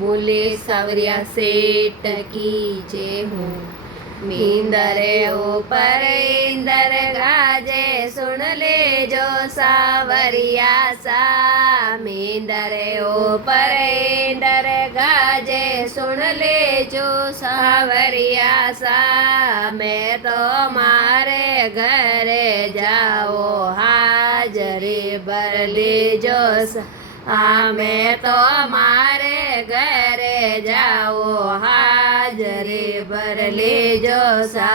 बोले सावरिया सेठ की जय हो। मींदरे ऊपर इंदर गाजे सुन ले जो सावरिया सा। मींदरे ऊपर इंदर गाजे सुन ले जो सावरिया सा। मैं तो मारे घरे जाओ हाजरी भर ले जो सा। मैं तो मारे घरे जाओ हाजरी भर ले जो सा।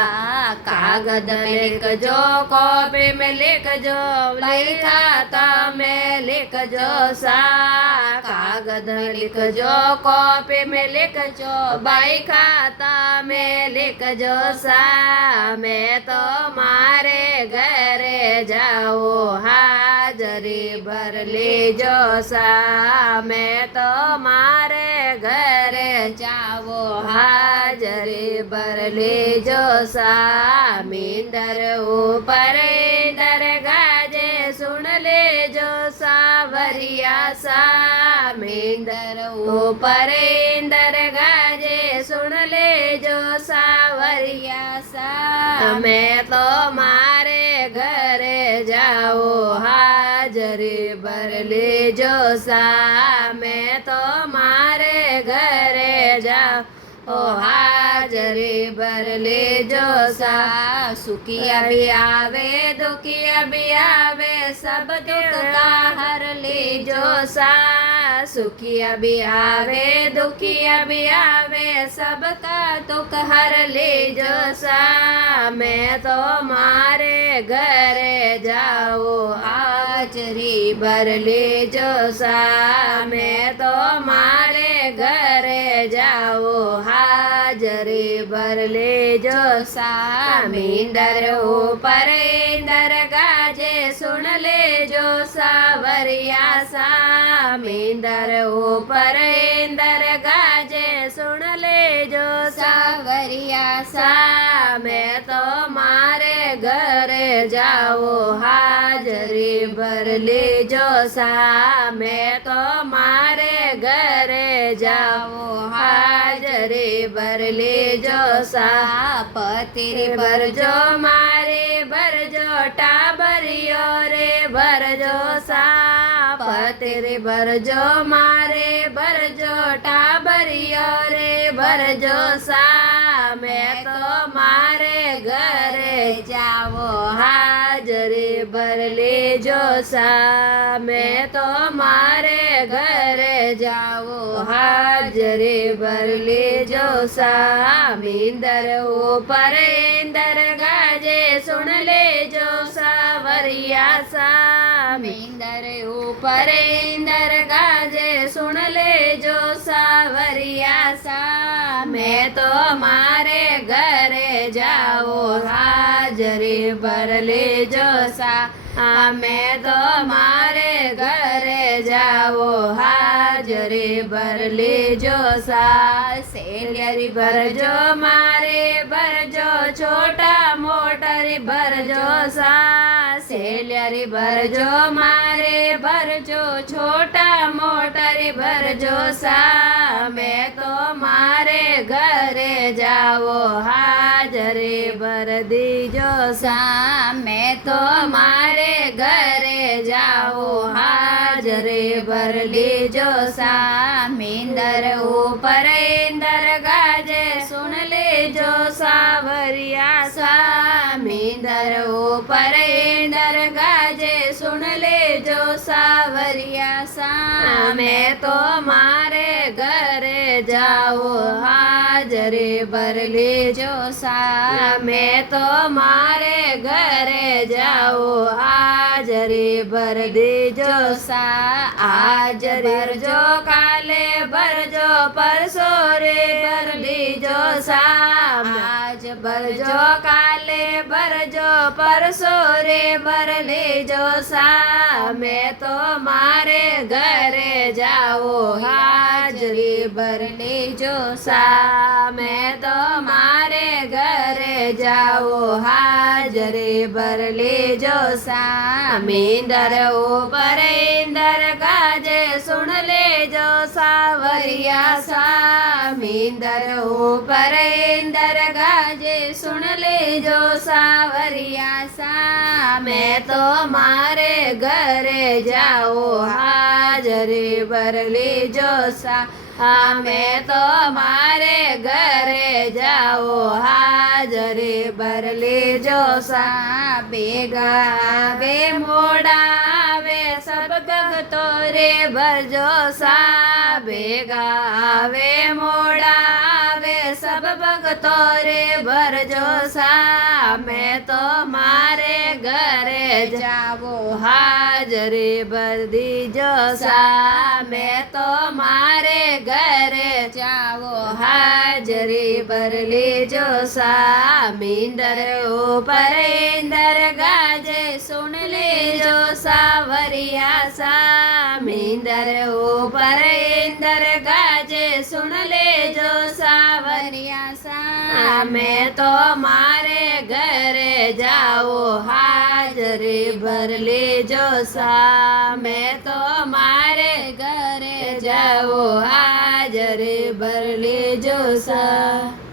कागद में लिख जो कॉपी में लिख जो लिखा तो मैं लिख जो सा। कागद में लिख जो कॉपी में लिख जो बाई खाता में लिख जो सा। मैं तो मारे घरे जाओ हाजरी भर ले जो सा। मैं तो मारे घरे जाओ हाजरी भर ले जो सा। मींदर ऊपर इंदर गाजे सुन ले जो सावरिया सा। मींदर ऊपर इंदर गाजे सुन ले जो सावरिया सा। मैं तो मारे घरे जाओ हाजरी भर ले जो सा। मैं तो मारे घरे जाओ ओ हाजरी भर ले जो सा। सुखिया भी आवे दुखिया भी आवे सब दुख का हर ले जो सा। सुखिया भी आवे दुखिया भी आवे सबका दुख हर ले जो सा। मैं तो मारे घरे जाओ हाजरी भर ले जो सा। मैं तो मारे घरे जाओ हाजरी भर ले जो सा। मींदर ऊपर इंदर गाजे सुन ले जो सावरिया सा। मींदर ऊपर इंदर गाजे सुन ले जो सावरिया सा। मैं तो मारे घरे जाओ हाजरी भर ले जो सा। मैं तो मारे घरे जाओ हाजरी भर ले जो सा। पतिरी भर जो मारे भर जो टाबरियो रे भर जो सा। पतिरी भर जो मारे भर जो टाबरियो रे भर जो सा। मैं तो मारे घरे जाओ हाजरी भर ले जो सा। मैं तो मारे घरे जाओ हाजरी भर ले जो सा। मींदर ऊपर इंदर गाजे सुन ले जो सावरिया सा। मींदर ऊपर इंदर गाजे सुन ले जो सावरिया सा। मैं तो मारे घरे जाओ हाजरी भर ले जो सा। मैं तो मारे घरे जाओ हाजरी भर ले जो सा। सेलियरी भर जो मारे भर जो छोटा मोटरी भर जो सा। सेलियरी भर जो मारे भर जो छोटा मोटरी भर जो सा। मैं तो मारे घरे जाओ हाजरी भर दी जो सा। मैं तो मारे घरे जाओ हाजरी भर ली जो सा। मींदर ऊपर इंदर गाजे सुन ले जो सावरिया सा। मींदर ऊपर इंदर गाजे सुन ले जो सावरिया सा। मैं तो मारे घरे जाओ हाजरी भर ले जो सा। मैं तो मारे घरे जाओ हाजरी भर दे जो सा। आज भर जो काले भर जो परसो रे भर ली जो सा। आज भर जो काले भर जो परसो रे भर ले जो सा। मैं तो मारे घरे जाओ हाजरी भर ले जो सा। मैं तो मारे घरे जाओ हाजरी भर ले जो सा। मींदर ऊपर इंदर गाजे सुन ले जो सावरिया સાવરિયા સા મીંદર ઉપર ઇંદર ગાજે સુણ લેજો સાવરિયા સા મેં તો મારે ઘરે જાઓ હાજરે ભર લેજો સા મેં તો મારે ઘરે જાઓ હાજરે ભર લેજો સા ભેગા આવે મોડા આવે સબ ભગતો રે ભરજો સા ભેગા આવે મોડા આવે સબ ભગતો રે ભરજો સા મેં તો મારે ઘરે જાવો હાજરે ભર દીજો સા મેં તો મારે ઘરે જાવો હાજરે ભર લેજો સા મીંદર ઉપર ઇંદર ગાજે સુણ લેજો સાવરિયા સા મીંદર ઉપર ઇંદર ગાજે સુણ લેજો સાવરિયા સા મેં તો મારે ઘરે જાઓ હાજરે ભર લેજો સા મેં તો મારે ઘરે જાઓ હાજરે ભર લેજો સા